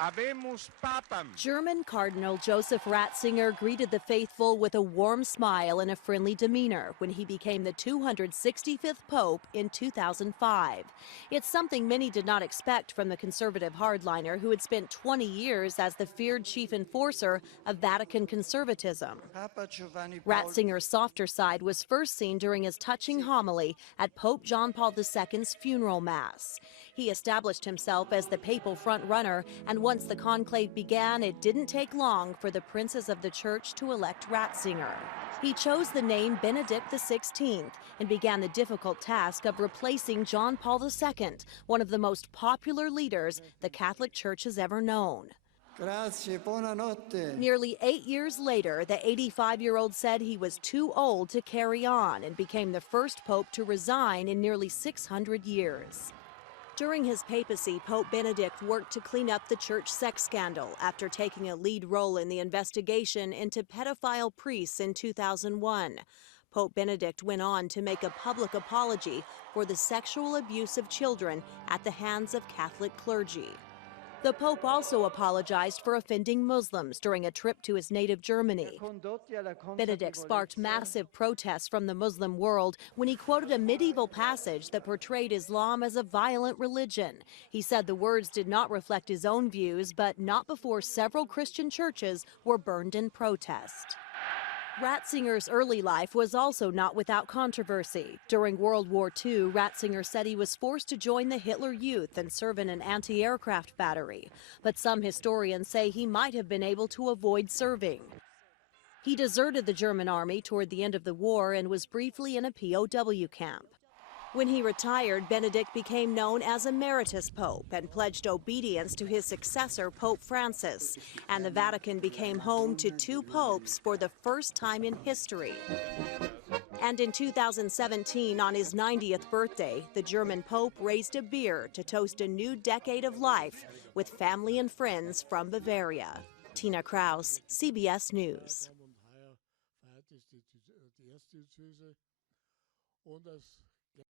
Habemus Papam. German Cardinal Joseph Ratzinger greeted the faithful with a warm smile and a friendly demeanor when he became the 265th Pope in 2005. It's something many did not expect from the conservative hardliner who had spent 20 years as the feared chief enforcer of Vatican conservatism. Ratzinger's softer side was first seen during his touching homily at Pope John Paul II's funeral mass. He established himself as the papal frontrunner, and once the conclave began, it didn't take long for the princes of the church to elect Ratzinger. He chose the name Benedict XVI and began the difficult task of replacing John Paul II, one of the most popular leaders the Catholic Church has ever known. Grazie, buonanotte. Nearly 8 years later, the 85-year-old said he was too old to carry on and became the first pope to resign in nearly 600 years. During his papacy, Pope Benedict worked to clean up the church sex scandal after taking a lead role in the investigation into pedophile priests in 2001. Pope Benedict went on to make a public apology for the sexual abuse of children at the hands of Catholic clergy. The Pope also apologized for offending Muslims during a trip to his native Germany. Benedict sparked massive protests from the Muslim world when he quoted a medieval passage that portrayed Islam as a violent religion. He said the words did not reflect his own views, but not before several Christian churches were burned in protest. Ratzinger's early life was also not without controversy. During World War II, Ratzinger said he was forced to join the Hitler Youth and serve in an anti-aircraft battery. But some historians say he might have been able to avoid serving. He deserted the German army toward the end of the war and was briefly in a POW camp. When he retired, Benedict became known as Emeritus Pope and pledged obedience to his successor, Pope Francis. And the Vatican became home to 2 popes for the first time in history. And in 2017, on his 90th birthday, the German Pope raised a beer to toast a new decade of life with family and friends from Bavaria. Tina Kraus, CBS News.